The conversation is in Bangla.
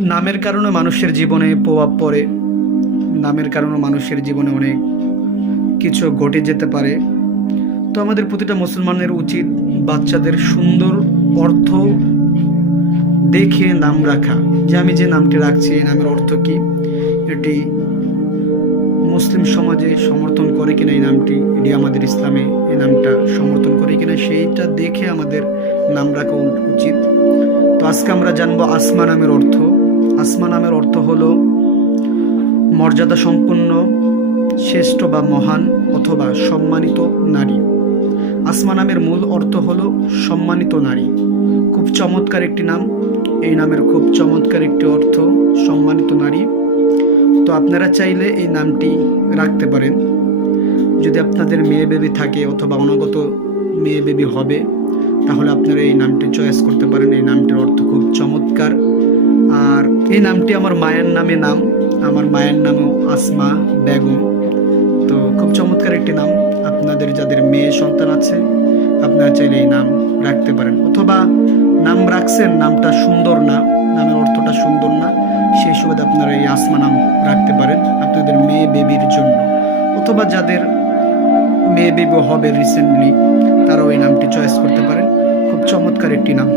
নামের কারণে মানুষের জীবনে প্রভাব পড়ে। নামের কারণে মানুষের জীবনে অনেক কিছু ঘটে যেতে পারে। তো আমাদের প্রতিটা মুসলমানের উচিত বাচ্চাদের সুন্দর অর্থ দেখে নাম রাখা। যে আমি যে নামটি রাখছি এই নামের অর্থ কি, এটি মুসলিম সমাজে সমর্থন করে কিনা, এই নামটি এটি আমাদের ইসলামে এই নামটা সমর্থন করে কিনা, সেইটা দেখে আমাদের নাম রাখা উচিত। তো আজকে আমরা জানবো আসমা নামের অর্থ। আসমা নামের অর্থ হলো মর্যাদা সম্পন্ন, শ্রেষ্ঠ বা মহান অথবা সম্মানিত নারী। আসমা নামের মূল অর্থ হলো সম্মানিত নারী। খুব চমৎকার একটি নাম। এই নামের খুব চমৎকার একটি অর্থ সম্মানিত নারী। তো আপনারা চাইলে এই নামটি রাখতে পারেন। যদি আপনাদের মেয়ে বেবি থাকে অথবা অনাগত মেয়ে বেবি হবে, তাহলে আপনারা এই নামটি চয়েস করতে পারেন। এই নামটির অর্থ খুব চমৎকার। আর এই নামটি আমার মায়ের নামে নাম। আমার মায়ের নামও আসমা বেগম। তো খুব চমৎকার একটি নাম। আপনাদের যাদের মেয়ে সন্তান আছে, আপনারা চাইলে এই নাম রাখতে পারেন। অথবা নাম রাখছেন, নামটা সুন্দর না, নামের অর্থটা সুন্দর না, সেই সুবাদে আপনারা এই আসমা নাম রাখতে পারেন আপনাদের মেয়ে বেবির জন্য। অথবা যাদের মেয়ে বেবি হবে রিসেন্টলি, তারাও এই নামটি চয়েস করতে পারেন। খুব চমৎকার একটি নাম।